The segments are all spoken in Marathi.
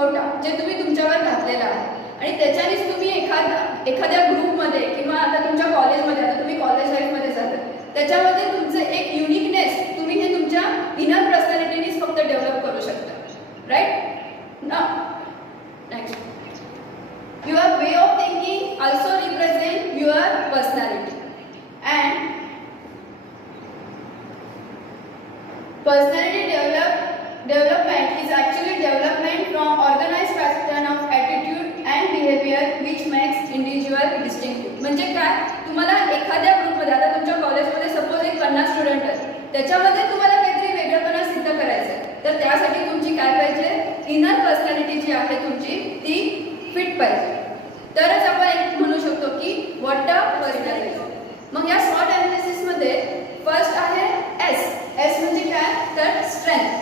मुखवटा जे तुम्ही तुमच्यावर घातलेला आहे आणि त्याच्यानेच तुम्ही एखाद्या ग्रुपमध्ये किंवा आता तुमच्या कॉलेजमध्ये, आता तुम्ही कॉलेज लाईफमध्ये जाता, त्याच्यामध्ये तुमचं एक युनिकनेस तुम्ही हे तुमच्या इनर पर्सनॅलिटीनीच फक्त डेव्हलप करू शकता. राईट ना. Next, your way of thinking also represent your personality, and personality development is actually development from organized pattern of attitude and behavior which makes individual distinctive. म्हणजे काय, तुम्हाला एखाद्या ग्रुपमध्ये, आता तुमच्या कॉलेजमध्ये सपोज एक 50 स्टुडंट आहेत, त्याच्यामध्ये तुम्हाला काहीतरी वेगळेपणा सिद्ध करायचं आहे, तर त्यासाठी तुमची काय पाहिजे, इनर पर्सनॅलिटी जी आहे तुमची ती फिट पाहिजे. तरच आपण एक म्हणू शकतो की व्हॉट अ पर्सनॅलिटी. मग या शॉर्ट ॲनालिसिसमध्ये फर्स्ट आहे एस. एस म्हणजे काय, तर स्ट्रेंथ.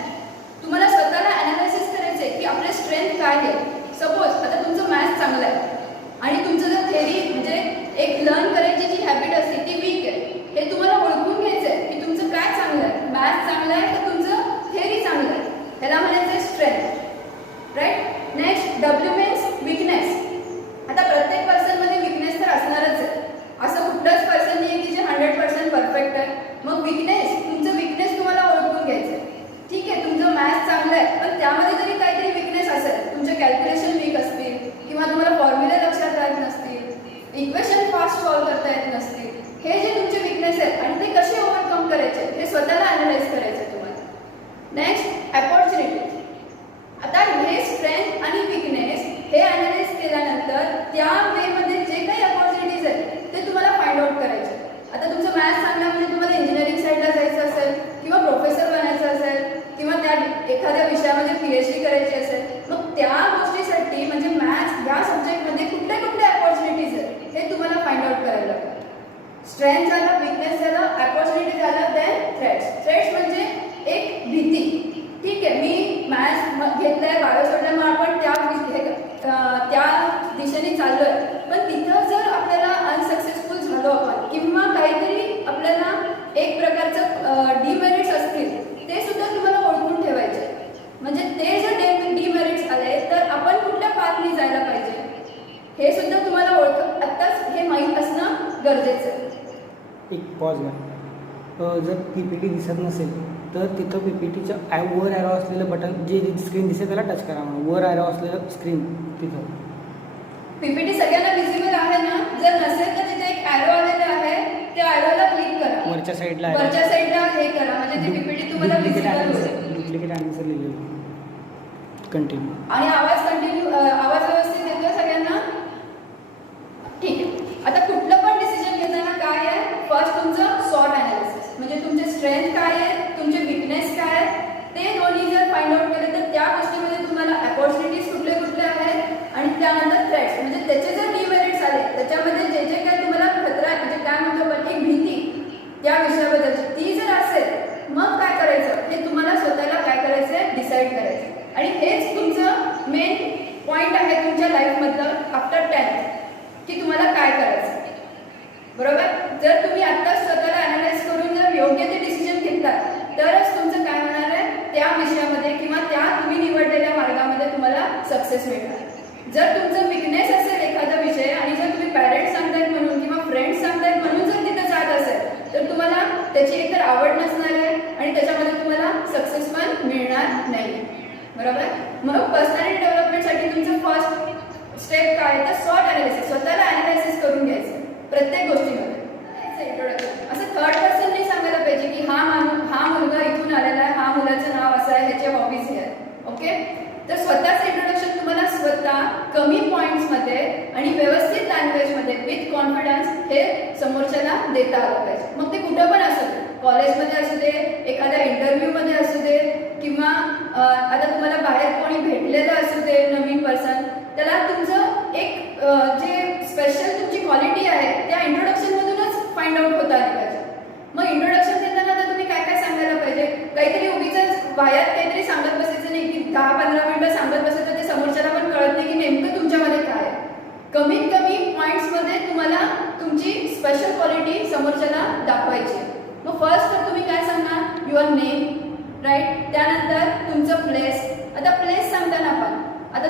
तुम्हाला स्वतःला ॲनालिसिस करायचं आहे की आपले स्ट्रेंथ काय आहे. सपोज आता तुमचं मॅथ्स चांगलं आहे आणि तुमचं जर थेरी म्हणजे एक लर्न करायची जी हॅबिट असते ती वीक आहे, हे तुम्हाला ओळखून घ्यायचं आहे की तुमचं काय चांगलं आहे. मॅथ्स चांगलं आहे तर तुमचं थेरी चांगलं आहे, ह्याला म्हणायचं आहे strength. Right. Next, W means weakness. आता प्रत्येक पर्सनमध्ये विकनेस तर असणारच आहे, असं कुठलंच पर्सन नाही की जे 100% परफेक्ट आहे. मग विकनेस, तुमचं विकनेस तुम्हाला ओळखून घ्यायचं आहे. ठीक आहे, तुमचं मॅथ्स चांगलं आहे पण त्यामध्ये जरी काहीतरी विकनेस असेल, तुमचे कॅल्क्युलेशन वीक असतील किंवा तुम्हाला फॉर्म्युले लक्षात राहत नसतील, इक्वेशन फास्ट सॉल्व्ह करता येत नसतील, हे जे तुमचे विकनेस आहेत आणि ते कसे ओव्हरकम करायचे हे स्वतःला अॅनालाइज करायचं आहे तुम्हाला. Next, opportunity. आता हे स्ट्रेंथ आणि विकनेस हे अॅनालाइज केल्यानंतर त्या वेमध्ये जे काही अपॉर्च्युनिटीज आहेत ते तुम्हाला फाइंड आउट करायचे. आता तुमचं मॅथ्स चांगलं म्हणजे तुम्हाला इंजिनिअरिंग साईडला जायचं असेल किंवा प्रोफेसर बनायचं असेल किंवा त्या एखाद्या विषयामध्ये PhD करायची असेल, मग त्या गोष्टीसाठी म्हणजे मॅथ्स या सब्जेक्टमध्ये कुठले कुठले अपॉर्च्युनिटीज आहेत हे तुम्हाला फाइंड आउट करायला लागतं. स्ट्रेंथ झालं, विकनेस झालं, अपॉर्च्युनिटी झालं, देन थ्रेट्स. थ्रेट्स म्हणजे एक भीती. ठीक आहे, मी मॅथ्स घेतलंय, बायो सोडलं, मग आपण त्या दिशेने चाललोय, पण तिथं जर आपल्याला अनसक्सेसफुल झालो आपण किंवा काहीतरी आपल्याला एक प्रकारचं डिमेरिट्स असतील, ते सुद्धा तुम्हाला ओळखून ठेवायचे. म्हणजे ते जर डिमेरिट्स आले तर आपण कुठल्या पाथने जायला पाहिजे हे सुद्धा तुम्हाला आत्ताच हे माहीत असणं गरजेचं आहे. एक पॉज घ्या. जर PPT दिसत नसेल तर तिथं PPTच्या वर ॲरो असलेलं बटन, जे स्क्रीन दिसेल त्याला टच करा. वर ॲरो असलेलं स्क्रीन तिथं. PPT सगळ्यांना विजिबल आहे ना. जर नसेल तर तिथे एक ॲरो आलेला आहे, त्या ॲरोला क्लिक करा. वरच्या साईडला हे करा म्हणजे ते PPT तुम्हाला विजिबल होईल. डुप्लिकेट आन्सर लिहिलेलं. कंटिन्यू. आणि आवाज व्यवस्थित येतोय सगळ्यांना. ठीक आहे. आता कुठलं पण डिसिजन घेताना काय आहे, फर्स्ट तुमचं सॉर्ट ॲनालिसिस म्हणजे तुमचे स्ट्रेंथ काय आहे, तुमचे विकनेस काय आहे, ते दोन्ही जर फाइंड आउट केले तर त्या गोष्टीमध्ये तुम्हाला अपॉर्च्युनिटीज कुठले कुठले आहेत आणि त्यानंतर थ्रेट्स म्हणजे त्याचे जर डिमेरिट्स आले, त्याच्यामध्ये जे जे काही तुम्हाला खतरा म्हणजे काय म्हणतो आपण एक भीती त्या विषयाबद्दलची ती जर असेल, मग काय करायचं हे तुम्हाला स्वतःला काय करायचं आहे डिसाईड करायचं. आणि हेच तुमचं मेन पॉईंट आहे तुमच्या लाईफमधलं आफ्टर 10th की तुम्हाला काय करायचं. बरोबर. जर तुम्ही आत्ताच स्वतःला अॅनालाइज करून जर योग्य ते डिसिजन घेतलात तरच तुमचं काय होणार आहे, त्या विषयामध्ये किंवा त्या तुम्ही निवडलेल्या मार्गामध्ये तुम्हाला सक्सेस मिळणार. जर तुमचं विकनेस असेल एखादा विषय आणि जर तुम्ही पॅरेंट्स सांगतायत म्हणून किंवा फ्रेंड्स सांगतायत म्हणून जर तिथं जात असेल तर तुम्हाला त्याची एकतर आवड नसणार आहे आणि त्याच्यामध्ये तुम्हाला सक्सेस पण मिळणार नाही. बरोबर. मग पर्सनॅलिटी डेव्हलपमेंटसाठी तुमचं फर्स्ट स्टेप काय आहे तर सॉर्ट ॲनालिसिस. स्वतःला ॲनालायसिस करून घ्यायचं प्रत्येक गोष्टीमध्ये. इंट्रोडक्शन असं थर्ड पर्सनने सांगायला पाहिजे की हा मुलगा इथून आलेला आहे, हा मुलाचं नाव असं आहे, ह्याचे हॉबीज हे आहेत. ओके. तर स्वतःच इंट्रोडक्शन तुम्हाला स्वतः कमी पॉईंट्समध्ये आणि व्यवस्थित लँग्वेजमध्ये विथ कॉन्फिडन्स हे समोरच्याला देता आलं पाहिजे. मग ते कुठं पण असू दे, कॉलेजमध्ये असू दे, एखाद्या इंटरव्ह्यूमध्ये असू दे किंवा आता तुम्हाला बाहेर कोणी भेटलेलं असू दे नवीन पर्सन, त्याला तुमचं एक जे स्पेशल तुमची क्वालिटी आहे त्या इंट्रोडक्शनमधूनच फाइंड आउट होता आली पाहिजे. मग इंट्रोडक्शन देताना आता तुम्ही काय काय सांगायला पाहिजे, काहीतरी उगीच वायात काहीतरी सांगत बसायचं नाही की 10-15 मिनिटं सांगत बसायचं, ते समोरच्याला पण कळत नाही की नेमकं तुमच्यामध्ये काय आहे. कमीत कमी पॉईंट्समध्ये तुम्हाला तुमची स्पेशल क्वालिटी समोरच्याला दाखवायची. मग फर्स्ट तर तुम्ही काय सांगणार, युअर नेम. राईट. त्यानंतर तुमचं प्लेस. आता प्लेस सांगताना आपण आता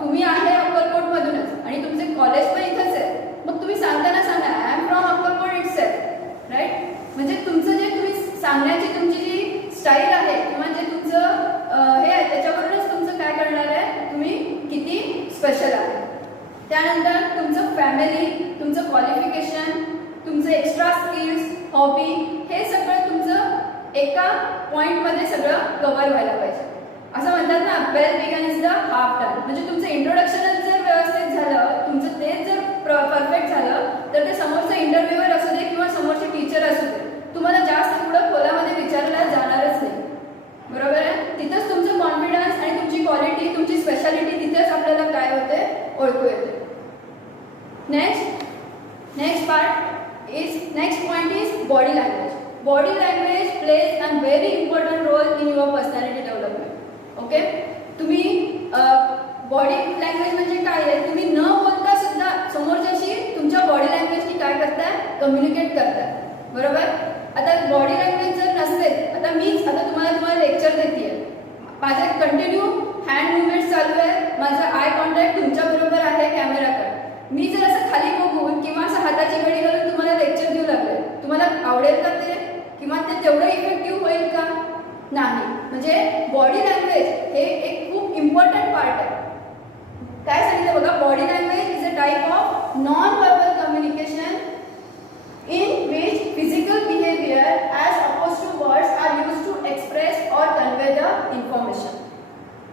तुम्ही आहे अक्कलकोटमधूनच आणि तुमचे कॉलेज पण इथंच आहे, मग तुम्ही सांगताना सांगा I am from Akkalkot itself, right? म्हणजे तुमचं जे तुम्ही सांगण्याची तुमची जी स्टाईल आहे किंवा जे तुमचं हे आहे त्याच्यावरूनच तुमचं काय करणार आहे, तुम्ही किती स्पेशल आहे. त्यानंतर तुमचं फॅमिली, तुमचं क्वालिफिकेशन, तुमचं एक्स्ट्रा स्किल्स, हॉबी, हे सगळं तुमचं एका पॉईंटमध्ये सगळं कव्हर व्हायला पाहिजे. असं म्हणतात ना, well begun is the half done. म्हणजे तुमचं इंट्रोडक्शनच जर व्यवस्थित झालं, तुमचं तेच जर परफेक्ट झालं, तर ते समोरचं इंटरव्ह्यूअर असू दे किंवा समोरचे टीचर असू दे, तुम्हाला जास्त पुढं खोलामध्ये विचारला जाणारच नाही. बरोबर आहे? तिथंच तुमचं कॉन्फिडन्स आणि तुमची क्वालिटी, तुमची स्पेशालिटी तिथेच आपल्याला काय होते, ओळखू येते. Next point is body language. Body language plays a very important role in your personality development. Okay, तुम्ही बॉडी लँग्वेज म्हणजे काय आहे, तुम्ही न बोलता सुद्धा समोरच्याशी तुमच्या बॉडी लँग्वेजनी काय करताय, कम्युनिकेट करताय. बरोबर? आता बॉडी लँग्वेज जर नसेल, आता तुम्हाला लेक्चर देते, माझे कंटिन्यू हँड मुवमेंट चालू आहे, माझं आय कॉन्टॅक्ट तुमच्या बरोबर आहे कॅमेराकडे, मी जर असं खाली बघून किंवा असं हाताची घडी घालून तुम्हाला लेक्चर देऊ लागले, तुम्हाला आवडेल का ते, किंवा ते तेवढं इफेक्टिव्ह होईल का? नाही. म्हणजे बॉडी लँग्वेज हे एक खूप इम्पॉर्टंट पार्ट आहे. काय सांगितलं बघा, body language is a type of non verbal communication in which physical behavior as opposed to words are used to express or convey the information.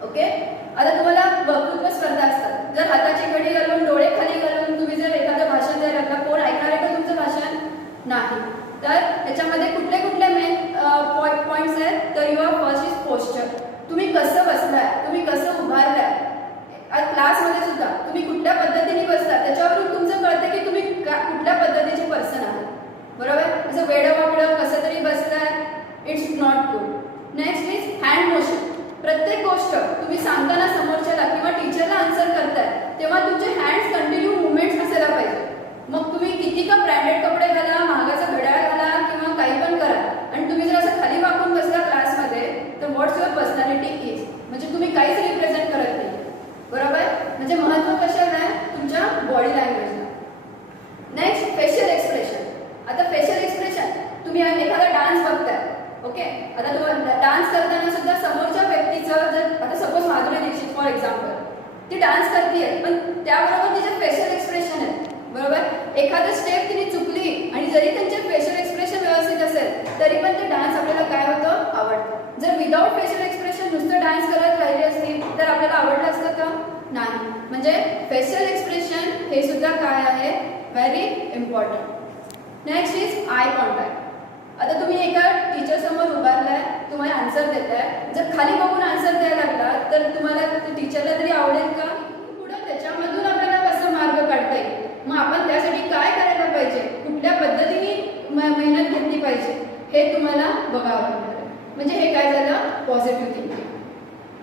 Okay, आता तुम्हाला वक्तृत्व स्पर्धा असतात, जर हाताची घडी घालून डोळे खाली घालून तुम्ही जर एखादं भाषण द्यायला लागला, कोण ऐकणार आहे का तुमचं भाषण? नाही. तर त्याच्यामध्ये कुठले मेन पॉईंट्स आहेत, तर युअर फर्स्ट इज पोस्चर. तुम्ही कसं बसलाय, तुम्ही कसं उभारलाय, क्लासमध्ये सुद्धा तुम्ही कुठल्या पद्धतीने बसता त्याच्यावरून तुमचं कळतं की तुम्ही कुठल्या पद्धतीचे पर्सन आहात. बरोबर? असं वेडं वाकडं कसं तरी बसलाय, it's not good. Next is hand motion. प्रत्येक गोष्ट तुम्ही सांगताना समोरच्याला किंवा टीचरला आन्सर करताय तेव्हा तुमचे हँड्स कंटिन्यू मुवमेंट्स असायला पाहिजे. मग तुम्ही किती का ब्रँडेड कपडे घाला, महागाचं घड्याळ घाला किंवा काही पण करा, आणि तुम्ही जर असं खाली वाकून बसला क्लासमध्ये, तर व्हॉट्स युअर पर्सनॅलिटी इज, म्हणजे तुम्ही काहीच रिप्रेझेंट करत नाही. बरोबर? म्हणजे महत्व कशाला आहे, तुमच्या बॉडी लँग्वेजला. Next facial expression. आता फेशियल एक्सप्रेशन, तुम्ही एखादा डान्स बघताय, ओके, आता तुम्हाला डान्स करताना सुद्धा समोरच्या व्यक्तीचं, जर आता suppose Madhuri Dixit for example, ती डान्स करते पण त्याबरोबर तिचे फेशियल एक्सप्रेशन आहे. बरोबर? एखादं स्टेप तिने चुकली आणि जरी त्यांचे फेशियल एक्सप्रेशन व्यवस्थित असेल तरी पण ते डान्स आपल्याला काय होतं, आवडतं. जर विदाउट फेशियल एक्सप्रेशन नुसतं डान्स करत राहिले असतील तर आपल्याला आवडलं असतं का? नाही. म्हणजे फेशियल एक्सप्रेशन हे सुद्धा काय आहे, very important. Next is eye contact. आता तुम्ही एका टीचर समोर उभारलाय, तुम्हाला आन्सर देताय, जर खाली बघून आन्सर द्यायला लागला तर तुम्हाला टीचरला तरी आवडेल का? पुढं त्याच्यामधून आपल्याला कसं मार्ग काढता येईल, मग आपण त्यासाठी काय करायला पाहिजे, कुठल्या पद्धतीने मेहनत घेतली पाहिजे, हे तुम्हाला बघावं लागणार. म्हणजे हे काय झालं, positive thinking.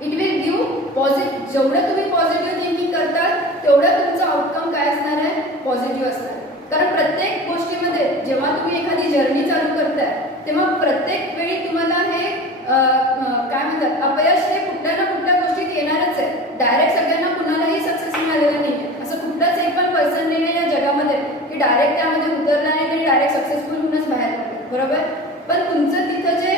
It will give positive. जेवढं तुम्ही पॉझिटिव्ह थिंकिंग करताल तेवढं तुमचं आउटकम काय असणार आहे, पॉझिटिव्ह असणार. कारण प्रत्येक गोष्टीमध्ये जेव्हा तुम्ही एखादी जर्नी चालू करताय तेव्हा प्रत्येक वेळी तुम्हाला हे काय म्हणतात, अपयश हे कुठल्या ना कुठल्या गोष्टीत येणारच आहे. डायरेक्ट सगळ्यांना कुणालाही सक्सेस मिळालेलं नाही आहे. असं कुठलाच एक पण पर्सन नाही आहे या जगामध्ये की डायरेक्ट त्यामध्ये उतरला नाही आणि डायरेक्ट सक्सेसफुल होऊनच बाहेर पडले. बरोबर? पण तुमचं तिथं जे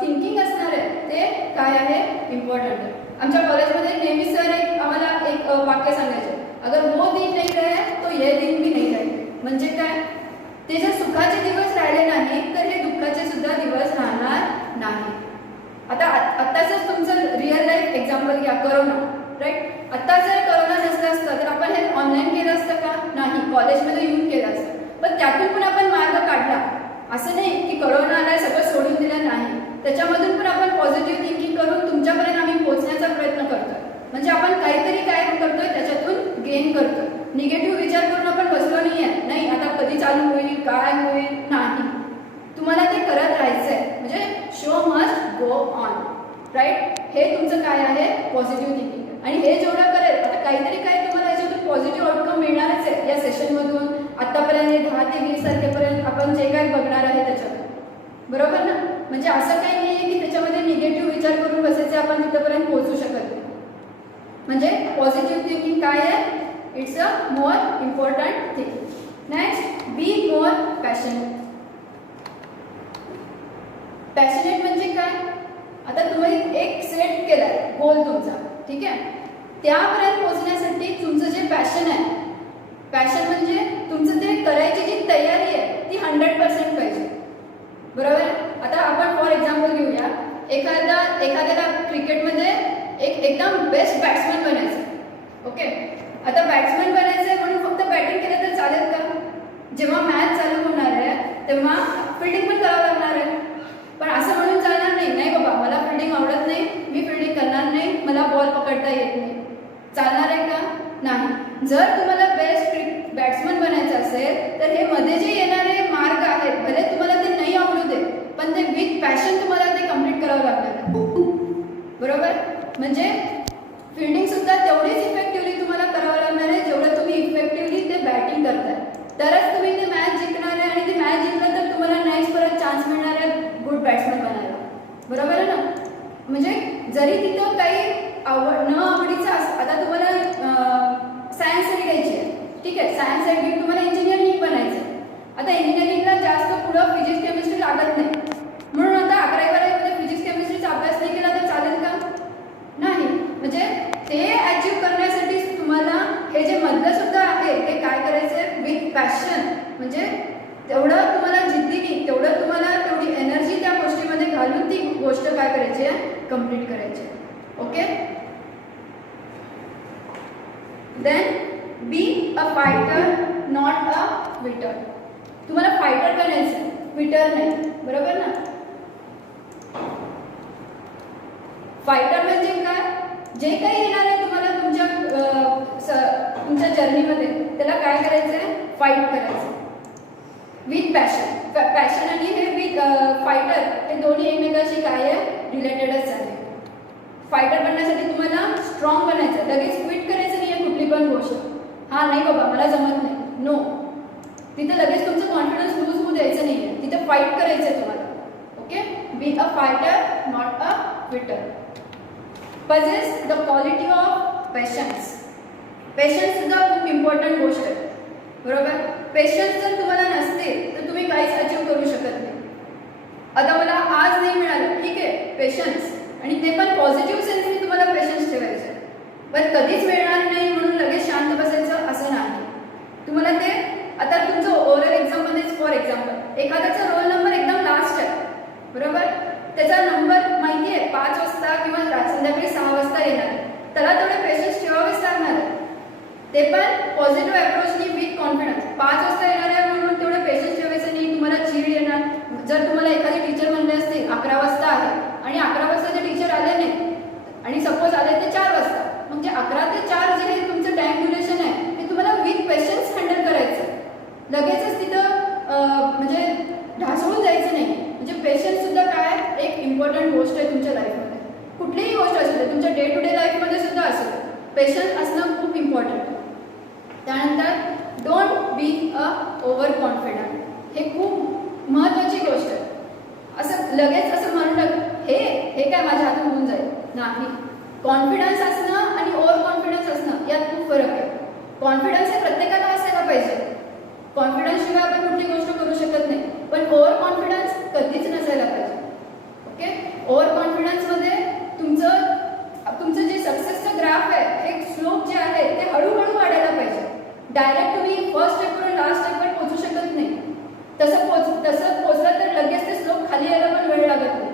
थिंकिंग असणार आहे ते काय आहे, इम्पॉर्टंट आहे. आमच्या कॉलेजमध्ये नेहमी सर आम्हाला एक वाक्य सांगायचे, अगर वो दिन नहीं रहे तो ये दिन भी नहीं रहे. म्हणजे काय, ते जर सुखाचे दिवस राहिले नाही तर हे दुःखाचे सुद्धा दिवस राहणार नाही. आता आत्ताच तुमचं रिअल लाईफ एक्झाम्पल घ्या, करोना, राईट? आता जर करोना नसलं असतं तर आपण हे ऑनलाईन केलं असतं का? नाही, कॉलेजमध्ये येऊन केलं असतं. पण त्यातून पण आपण मार्ग काढला. असं नाही की करोना आलाय सगळं सोडून दिलं, नाही. त्याच्यामधून पण आपण पॉझिटिव्ह थिंकिंग करून तुमच्यापर्यंत आम्ही पोहोचण्याचा प्रयत्न करतोय. म्हणजे आपण काहीतरी काय करतोय त्याच्यातून गेन करतोय. निगेटिव्ह विचार करून आपण बसलो नाही आता कधी चालू होईल, काय होईल, नाही. तुम्हाला ते करत राहायचंय. म्हणजे show must go on, right? हे तुमचं काय आहे, पॉझिटिव्ह थिंकिंग. आणि हे जेवढं करेल, आता काहीतरी काय तुम्हाला याच्यातून पॉझिटिव्ह आउटकम मिळणारच आहे या सेशनमधून. आतापर्यंत 10 ते 20 तारखेपर्यंत आपण जे काय बघणार आहे त्याच्यातून. बरोबर ना? म्हणजे असं काही नाही आहे की त्याच्यामध्ये निगेटिव्ह विचार करून बसायचे, आपण तिथपर्यंत पोहोचू शकत नाही. म्हणजे पॉझिटिव्ह थिंकिंग काय आहे? It's a more important thing. Next, be more passionate. Passionate म्हणजे काय? आता तुम्ही एक सेट केलाय गोल तुमचा, ठीक आहे. त्यापर्यंत पोहोचण्यासाठी तुमचं जे पॅशन आहे, पॅशन म्हणजे तुमचं ते करायची जी तयारी आहे ती 100% पाहिजे, बरोबर. आता आपण फॉर एक्झाम्पल घेऊया, एखाद्याला क्रिकेटमध्ये एकदम बेस्ट बॅट्समॅन बनायचं. ओके, आता बॅट्समॅन बनायचं म्हणून फक्त बॅटिंग केलं तर चालेल का? जेव्हा मॅच चालू होणार आहे तेव्हा फिल्डिंग पण करावं लागणार आहे. पण असं म्हणून चालणार नाही, नाही बाबा मला फिल्डिंग आवडत नाही, मी फिल्डिंग करणार नाही, मला बॉल पकडता येत नाही. चालणार आहे का? नाही. जर तुम्हाला बेस्ट बॅट्समन बनायचं असेल तर हे मध्ये जे येणारे मार्ग आहेत, भले तुम्हाला ते नाही आवडू दे, पण ते विथ पॅशन तुम्हाला ते कम्प्लीट करावं लागणार आहे, बरोबर. म्हणजे फिल्डिंग सुद्धा तेवढीच इफेक्टिव्हली तुम्हाला करावं लागणार आहे जेवढं तुम्ही इफेक्टिव्हली ते बॅटिंग करताय. तरच तुम्ही ते मॅच जिंकणार आहे, आणि ते मॅच जिंकलं तर तुम्हाला नेक्स्ट परत चान्स मिळणार आहे गुड बॅट्समन बनायला, बरोबर आहे ना. म्हणजे जरी तिथं काही न आवडीचं असं, आता तुम्हाला सायन्स साईड घ्यायची आहे, ठीक आहे, सायन्स साईड घेऊन तुम्हाला इंजिनिअरिंग बनायचं. आता इंजिनिअरिंगला जास्त पुढं फिजिक्स केमिस्ट्री लागत नाही, म्हणून आता 11वी-12वीमध्ये फिजिक्स केमिस्ट्रीचा अभ्यास नाही केला तर चालेल का? नाही. म्हणजे ते अचीव्ह करण्यासाठी तुम्हाला हे जे मधलं सुद्धा आहे हे काय करायचं आहे? With passion. म्हणजे तेवढं तुम्हाला जिद्दीने, तेवढं तुम्हाला तेवढी एनर्जी त्या गोष्टीमध्ये घालून ती गोष्ट काय करायची आहे? कम्प्लीट करायची आहे. Okay. Then be a fighter not a quitter. तुम्हाला फायटर बनायचं, विटर नाही, बरोबर ना. फायटर म्हणजे काय? जे काही येणार आहे तुम्हाला तुमच्या जर्नीमध्ये त्याला काय करायचंय? फाईट करायचं विथ पॅशन. पॅशन आणि हे विथ फायटर हे दोन्ही एकमेकांशी काय आहे? रिलेटेडच आहे. फायटर बनण्यासाठी तुम्हाला स्ट्रॉंग बनायचं, लगेच क्विट करायचं नाही आहे कुठली पण गोष्ट. हा नाही बाबा मला जमत नाही, नो. तिथे लगेच तुमचं कॉन्फिडन्स लूज होऊ द्यायचं नाही आहे, तिथे फाईट करायचं आहे तुम्हाला. Okay. B a fighter not a विटर. possess the quality of patience. Patience सुद्धा खूप इम्पॉर्टंट गोष्ट आहे, बरोबर. पेशन्स जर तुम्हाला नसते तर तुम्ही काहीच अचीव्ह करू शकत नाही. आता मला आज नाही मिळालं, ठीक आहे, पेशन्स, आणि ते पण पॉझिटिव्ह सेन्सने तुम्हाला पेशन्स ठेवायचे. पण कधीच मिळणार नाही म्हणून लगेच शांत बसायचं असं नाही. तुम्हाला ते, आता तुमचं ओरल एक्झाममध्येच फॉर एक्झाम्पल एखाद्याचा रोल नंबर एकदम लास्ट आहे, बरोबर. त्याचा नंबर माहिती आहे 5 वाजता किंवा संध्याकाळी 6 वाजता येणार आहे, त्याला तेवढे पेशन्स ठेवावेच लागणार आहे. ते पण पॉझिटिव्ह अप्रोचनी विथ कॉन्फिडन्स. 5 वाजता येणार आहे म्हणून तेवढे पेशन्स ठेवायचे नाही, तुम्हाला चीड येणार. जर तुम्हाला एखादी टीचर म्हणले असते 11 वाजता आहे आणि 11 वाजता ते टीचर आले नाही आणि सपोज आले ते 4 वाजता, म्हणजे 11 ते 4 जे हे तुमचं टाइम ड्युरेशन आहे ते तुम्हाला विथ पेशन्स हँडल करायचं. लगेचच तिथं म्हणजे ढासळून जायचं नाही. म्हणजे पेशन्स सुद्धा काय एक इम्पॉर्टंट गोष्ट आहे तुमच्या लाईफमध्ये. कुठलीही गोष्ट असू दे, तुमच्या डे टू डे लाईफमध्ये सुद्धा असू दे, पेशन्स असणं खूप इम्पॉर्टंट आहे. त्यानंतर don't be a over confident. हे खूप महत्त्वाची गोष्ट आहे. असं लगेच असं म्हणलं हे काय माझ्या हातून होऊन जाईल, नाही. कॉन्फिडन्स असणं आणि ओव्हर कॉन्फिडन्स असणं यात खूप फरक आहे. कॉन्फिडन्स हे प्रत्येकाला असायला पाहिजे. कॉन्फिडन्स शिवाय आपण कुठली गोष्ट करू शकत नाही, पण ओव्हर कॉन्फिडन्स कधीच नसायला पाहिजे. ओके. ओव्हर कॉन्फिडन्समध्ये तुमचं जे सक्सेसचं ग्राफ आहे हे स्लोप जे आहे ते हळूहळू वाढायला पाहिजे. डायरेक्ट तुम्ही फर्स्ट स्टेपवर लास्ट स्टेपवर पोहोचू शकत नाही. तसं पोचलं तर लगेच ते स्लोप खाली यायला पण वेळ लागत नाही.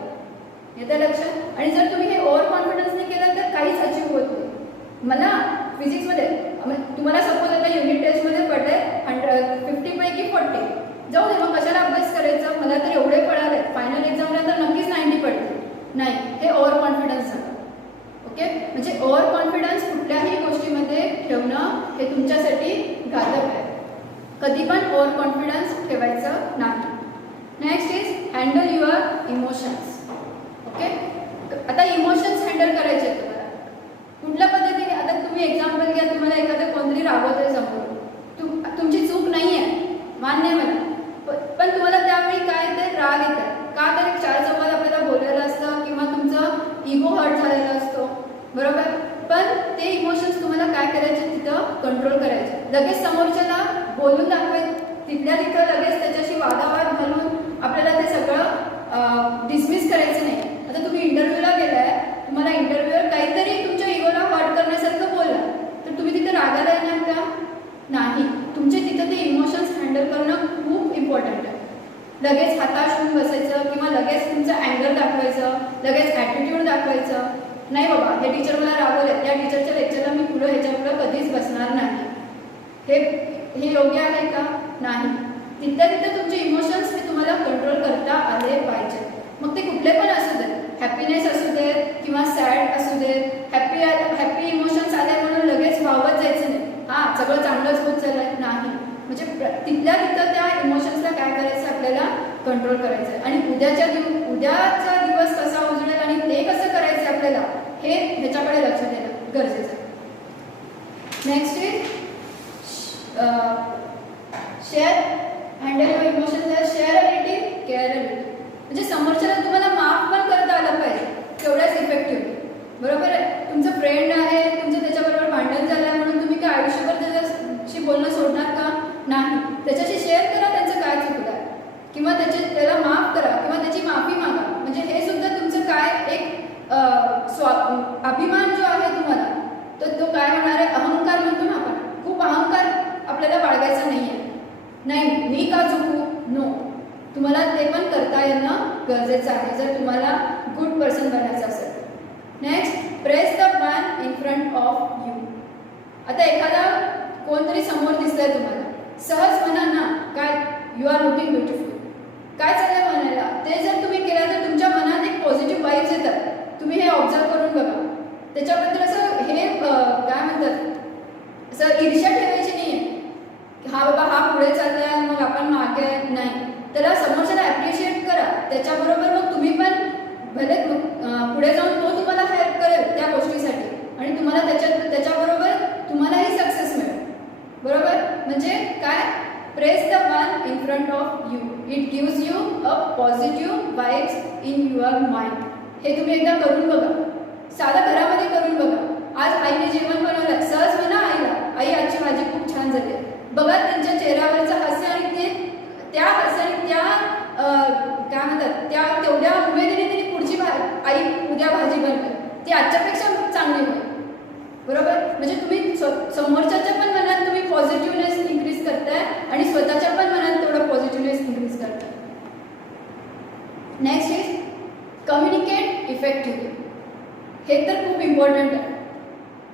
येतं लक्षात. आणि जर तुम्ही हे ओव्हर कॉन्फिडन्सने केलं तर काहीच अचीव्ह होत नाही. मला फिजिक्समध्ये तुम्हाला सपोज आता युनिट टेस्टमध्ये पडले 50 पैकी 40, जाऊ दे मग कशाला अभ्यास करायचा, मला तर एवढे पडाले, फायनल एक्झामला तर नक्कीच 90 पडले. नाही, हे ओव्हर कॉन्फिडन्स झालं. ओके. म्हणजे ओव्हर कॉन्फिडन्स कुठल्याही गोष्टीमध्ये ठेवणं हे तुमच्यासाठी घातक आहे. कधी पण ओव्हर कॉन्फिडन्स ठेवायचं नाही. Next is handle your emotions. Okay. आता इमोशन्स हँडल करायचे आहेत तुम्हाला कुठल्या पद्धतीने. आता तुम्ही एक्झाम्पल घ्या, तुम्हाला एखादं कोणतरी रागवतंय समोर, तुमची चूक नाही आहे, मान्य आहे मला, पण तुम्हाला त्यावेळी काय ते राग येत आहे का, तर एक 4 चौघात आपल्याला बोलायला असतं किंवा तुमचं इगो हर्ट झालेला असतो, बरोबर. पण ते इमोशन्स तुम्हाला काय करायचे, तिथं कंट्रोल करायचे. लगेच समोरच्याला बोलून दाखवायचं, तिथल्या तिथं लगेच त्याच्याशी वादावाद घालून आपल्याला ते सगळं डिसमिस करायचं नाही. आता तुम्ही इंटरव्ह्यूला गेलाय, तुम्हाला इंटरव्ह्यूवर काहीतरी तुमच्या इगोला हर्ट करण्यासारखं बोलला, तर तुम्ही तिथं रागाला येणार का? नाही. तुमचे तिथं ते इमोशन्स हँडल करणं खूप इम्पॉर्टंट आहे. लगेच हताश होऊन बसायचं किंवा लगेच तुमचं अँगर दाखवायचं, लगेच ॲटिट्यूड दाखवायचं नाही. बाबा हे टीचर मला रागवले, त्या टीचरच्या लेक्चरला मी पुढं ह्याच्या पुढं कधीच बसणार नाही, हे योग्य आहे का? नाही. तिथल्या तिथं तुमचे इमोशन्स हे तुम्हाला कंट्रोल करता आले पाहिजे. मग ते कुठले पण असू देत, हॅपीनेस असू देत किंवा सॅड असू देत. हॅपी इमोशन्स आले म्हणून लगेच वावत जायचं नाही, हां सगळं चांगलंच होत चाललंय, नाही. म्हणजे तिथल्या तिथं त्या इमोशन्सला काय करायचं, आपल्याला कंट्रोल करायचं. आणि उद्याचा दिवस कसा उजळेल आणि ते कसं करायचं आपल्याला, हे ह्याच्याकडे लक्ष देणं गरजेचं आहे. Next is share handle your emotions, shareability, careability. म्हणजे समोरच्याला तुम्हाला माफ पण करता आलं पाहिजे, तेवढ्याच इफेक्टिव्ह. बरोबर आहे. तुमचं फ्रेंड आहे, तुमचं त्याच्याबरोबर भांडण झालं आहे म्हणून तुम्ही काय आयुष्यभर त्याच्याशी बोलणं सोडणार का? नाही. त्याच्याशी शेअर करा त्यांचं काय चुकलं आहे, किंवा त्याला माफ करा किंवा त्याची माफी मागा. म्हणजे हे सुद्धा तुमचं काय एक अभिमान जो आहे तुम्हाला, तर तो काय होणार आहे, अहंकार म्हणतो ना आपण, खूप अहंकार आपल्याला बाळगायचा नाही आहे. नाही मी का चुकू, नो. तुम्हाला ते पण करता येणं गरजेचं आहे जर तुम्हाला गुड पर्सन बनायचं असेल. Next, press the one in front of you. आता एखादा कोणतरी समोर दिसतंय तुम्हाला, सहज म्हणा ना काय, यू आर लुकिंग ब्युटिफुल. काय चाललंय म्हणायला, ते जर तुम्ही केलं तर तुमच्या मनात एक पॉझिटिव्ह वाईब्स येतात. तुम्ही हे ऑब्झर्व करून बघा. त्याच्याबद्दल असं हे काय म्हणतात, असं ईर्ष्या ठेवायची नाही आहे, हा बाबा हा पुढे चाललाय मग आपण मागे नाही. त्याला समोरच्याला ॲप्रिशिएट करा. त्याच्याबरोबर मग तुम्ही पण भले पुढे जाऊन तो तुम्हाला हेल्प करेल त्या गोष्टीसाठी आणि तुम्हाला त्याच्याबरोबर तुम्हालाही सक्सेस मिळेल. बरोबर. म्हणजे काय, press the one in front of you, it gives you a positive vibes in your mind. हे तुम्ही एकदा करून बघा, साधा घरामध्ये करून बघा. आज आईने जेवण बनवलं, सहज म्हणा आईला, आई आजची भाजी खूप छान झाली. बघा त्यांच्या चेहऱ्यावरचं हास्य आणि त्या हास्य आणि त्या काय म्हणतात त्या तेवढ्या उमेदीने तिने पुढची आई उद्या भाजी बनवेल, ती आजच्यापेक्षा चांगली होईल. बरोबर. म्हणजे तुम्ही समोरच्याच्या पण मनात तुम्ही पॉझिटिव्हनेस इन्क्रीज करताय आणि स्वतःच्या पण मनात तेवढं पॉझिटिव्हनेस इन्क्रीज करताय. Next is communicate effectively. हे तर खूप इम्पॉर्टंट आहे.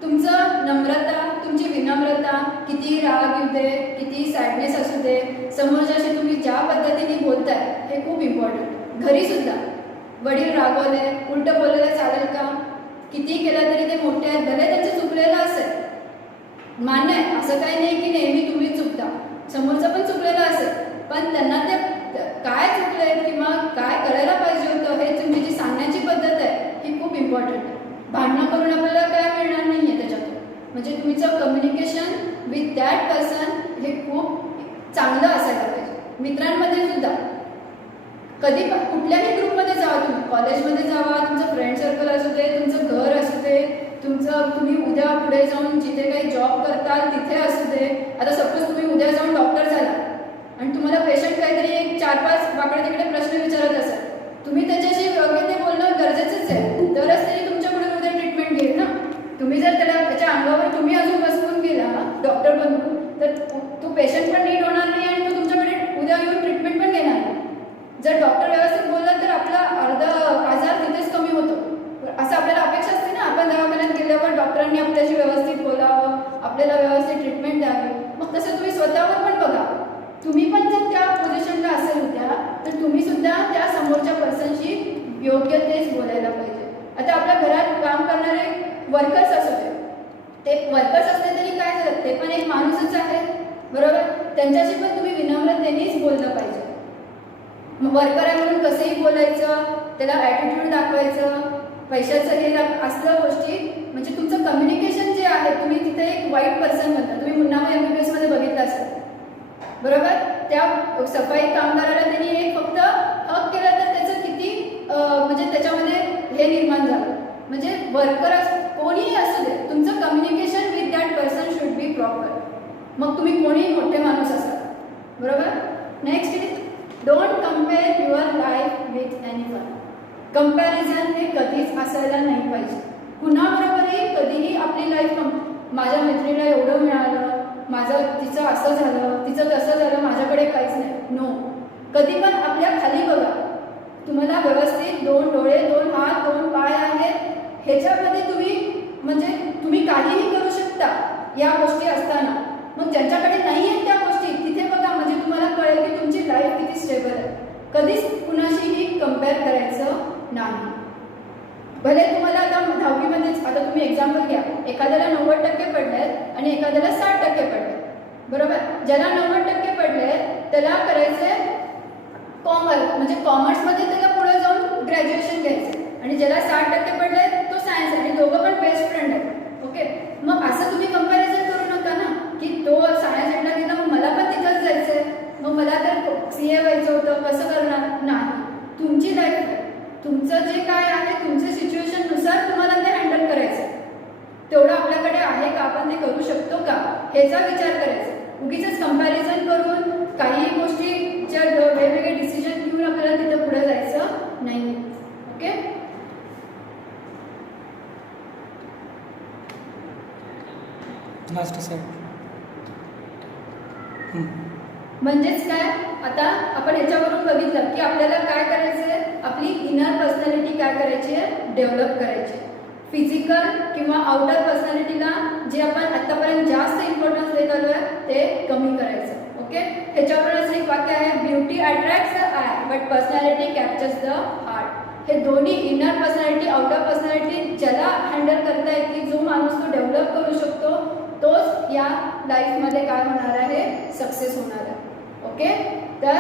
तुमचं नम्रता, तुमची विनम्रता, किती राग येऊ दे, किती सॅडनेस असू दे, समोरच्याशी तुम्ही ज्या पद्धतीने बोलताय हे खूप इम्पॉर्टंट. घरीसुद्धा वडील रागवले, उलटं बोललेलं चालेल का? किती केलं तरी ते मोठे आहेत, भले त्यांचं चुकलेलं असेल, मान्य आहे, असं काही नाही की नेहमी तुम्ही चुकता, समोरचं पण चुकलेलं असेल, पण त्यांना ते काय चुकलंय किंवा काय करायला पाहिजे होतं हे तुमची जी सांगण्याची पद्धत आहे ही खूप इम्पॉर्टंट आहे. भांडणं करून आपल्याला काय मिळणार नाही आहे त्याच्यातून. म्हणजे तुमचं कम्युनिकेशन विथ दॅट पर्सन हे खूप चांगलं असायला पाहिजे. मित्रांमध्ये सुद्धा कधी कुठल्याही ग्रुपमध्ये जावा, तुम्ही कॉलेजमध्ये जावा, तुमचं फ्रेंड सर्कल असू दे, तुमचं घर असू दे, तुम्ही उद्या पुढे जाऊन जिथे काही जॉब करताल तिथे असू दे. आता सपोज तुम्ही उद्या जाऊन डॉक्टर झाला आणि तुम्हाला पेशंट काहीतरी एक 4-5 वाकडे तिकडे प्रश्न विचारत असेल, तुम्ही त्याच्याशी योग्य ते बोलणं गरजेचंच आहे, तरच तरी तुमच्याकडून उद्या ट्रीटमेंट घेईल ना. तुम्ही जर त्याच्या अंगावर तुम्ही अजून बसवून गेला डॉक्टर बनवून, तर तो पेशंट पण नीट होणार नाही आणि तो तुमच्याकडे उद्या येऊन ट्रीटमेंट पण घेणार नाही. जर डॉक्टर व्यवस्थित बोलला तर आपला अर्धा आजार तिथेच कमी होतो. असं आपल्याला अपेक्षा असते ना, आपण दवाखान्यात गेल्यावर डॉक्टरांनी आपल्याशी व्यवस्थित बोलावं, आपल्याला व्यवस्थित ट्रीटमेंट द्यावी. मग तसं तुम्ही स्वतःवर पण बघा, तुम्ही पण जर त्या पोझिशनला असेल उद्या, तर तुम्ही सुद्धा त्या समोरच्या पर्सनशी योग्य तेच बोलायला पाहिजे. आता आपल्या घरात काम करणारे वर्कर्स असू दे, ते वर्कर्स असले तरी काय झालं, ते पण एक माणूसच आहे. बरोबर. त्यांच्याशी पण तुम्ही विनम्रतेनेच बोललं पाहिजे. वर्कर आहे म्हणून कसंही बोलायचं, त्याला ॲटिट्यूड दाखवायचं, पैशाचं हे असलं गोष्टी, म्हणजे तुमचं कम्युनिकेशन जे आहे, तुम्ही तिथे एक वाईट पर्सन बनता. तुम्ही मुन्नाभाई MBBS मध्ये बघितलं असेल. बरोबर. त्या सफाई कामगाराला त्यांनी एक फक्त हक केला तर त्याचं किती म्हणजे त्याच्यामध्ये हे निर्माण झालं. म्हणजे वर्कर कोणीही असू दे, तुमचं प्रॉपर. मग तुम्ही कोणी मोठे माणूस असाल. बरोबर. Next is don't compare your life with anyone. Comparison हे कधीच असायला नाही पाहिजे. कुणाबरोबरही कधीही आपली लाईफ माझ्या मैत्रिणीला एवढं मिळालं, तिचं असं झालं, तिचं तसं झालं, माझ्याकडे काहीच नाही. नो. कधी पण आपल्या खाली बघा. तुम्हाला व्यवस्थित 2 डोळे, 2 हात, 2 पाय आहेत. ह्याच्यामध्ये तुम्ही काहीही करू शकता या गोष्टी असताना. मग ज्यांच्याकडे नाही आहेत त्या गोष्टी तिथे बघा, म्हणजे तुम्हाला कळेल की तुमची लाईफ किती स्टेबल आहे. कधीच कुणाशीही कम्पेअर करायचं नाही. भले तुम्हाला आता 10वीमध्येच आता तुम्ही एक्झाम्पल घ्या. एखाद्याला 90% पडलेत आणि एखाद्याला 60% पडलेत. बरोबर. ज्याला 90% पडलेत त्याला करायचंय कॉमर्स, म्हणजे कॉमर्समध्ये त्याला पुढे जाऊन ग्रॅज्युएशन घ्यायचं. आणि ज्याला 60% पडलेत तो सायन्स, आणि दोघं पण बेस्ट फ्रेंड आहेत. ओके. मग असं तुम्ही कंपॅरिझन करू नका ना की तो सायन्स साईडला गेला मग मला पण तिथंच जायचंय, मग मला तर CA व्हायचं होतं, कसं करणार. नाही. तुमची लाईफ आहे. तुमचं जे काय आहे तुमच्या सिच्युएशननुसार तुम्हाला ते हँडल करायचं. तेवढं आपल्याकडे आहे का, आपण ते करू शकतो का, ह्याचा विचार करायचा. उगीच कंपॅरिझन करून काही गोष्टीच्या वेगवेगळे डिसिजन घेऊन आपल्याला तिथं पुढे जायचं नाही. ओके. Last side. म्हणजेच काय, आता आपण याच्यावरून बघितलं की आपल्याला काय करायचं आहे, आपली इनर पर्सनॅलिटी काय करायची आहे, डेव्हलप करायची आहे. फिजिकल किंवा आउटर पर्सनॅलिटीला जे आपण आतापर्यंत जास्त इम्पॉर्टन्स देत आलो आहे ते कमी करायचं. ओके. ह्याच्यावरच एक वाक्य आहे, beauty attracts the eye but personality captures the heart. हे दोन्ही इनर पर्सनॅलिटी, आउटर पर्सनॅलिटी ज्याला हँडल करता येते, जो माणूस तो डेव्हलप करू शकतो, तोच या लाईफमध्ये काय होणार आहे, सक्सेस होणार आहे. ओके. तर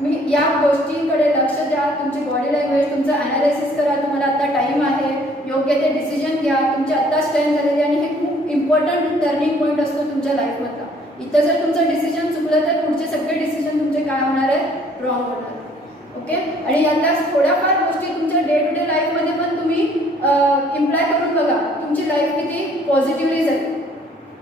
मी या गोष्टींकडे लक्ष द्या. तुमची बॉडी लँग्वेज, तुमचं ॲनालिसिस करा. तुम्हाला आता टाईम आहे, योग्य ते डिसिजन घ्या. तुमची आत्ता स्ट्रेंथ झालेली आणि हे खूप इम्पॉर्टंट टर्निंग पॉईंट असतो तुमच्या लाईफमधला. इथं जर तुमचं डिसिजन चुकलं तर पुढचे सगळे डिसिजन तुमचे काय होणार आहेत, रॉंग होणार. ओके. आणि यातल्या थोड्याफार गोष्टी तुमच्या डे टू डे लाईफमध्ये पण तुम्ही इम्प्लाय करून बघा. तुमची लाईफ किती पॉझिटिव्हली जाईल.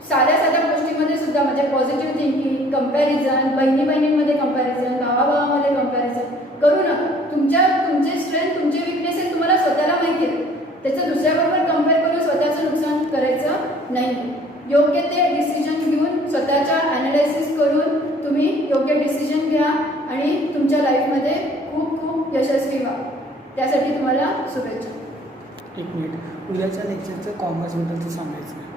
साध्या गोष्टीमध्ये सुद्धा, म्हणजे पॉझिटिव्ह थिंकिंग, कंपॅरिझन, बहिणीमध्ये कंपॅरिझन, भावाभावामध्ये कंपॅरिझन करू नका. तुमचे स्ट्रेंथ, तुमचे विकनेसेस तुम्हाला स्वतःला माहिती आहे. त्याचं दुसऱ्याबरोबर कम्पेअर करून स्वतःचं नुकसान करायचं नाही. योग्य ते डिसिजन घेऊन, स्वतःच्या ॲनालायसिस करून तुम्ही योग्य डिसिजन घ्या आणि तुमच्या लाईफमध्ये खूप खूप यशस्वी व्हा. त्यासाठी तुम्हाला शुभेच्छा. 1 मिनिट. उद्याच्या लेक्चरचं कॉमर्सबद्दलचं सांगायचं आहे.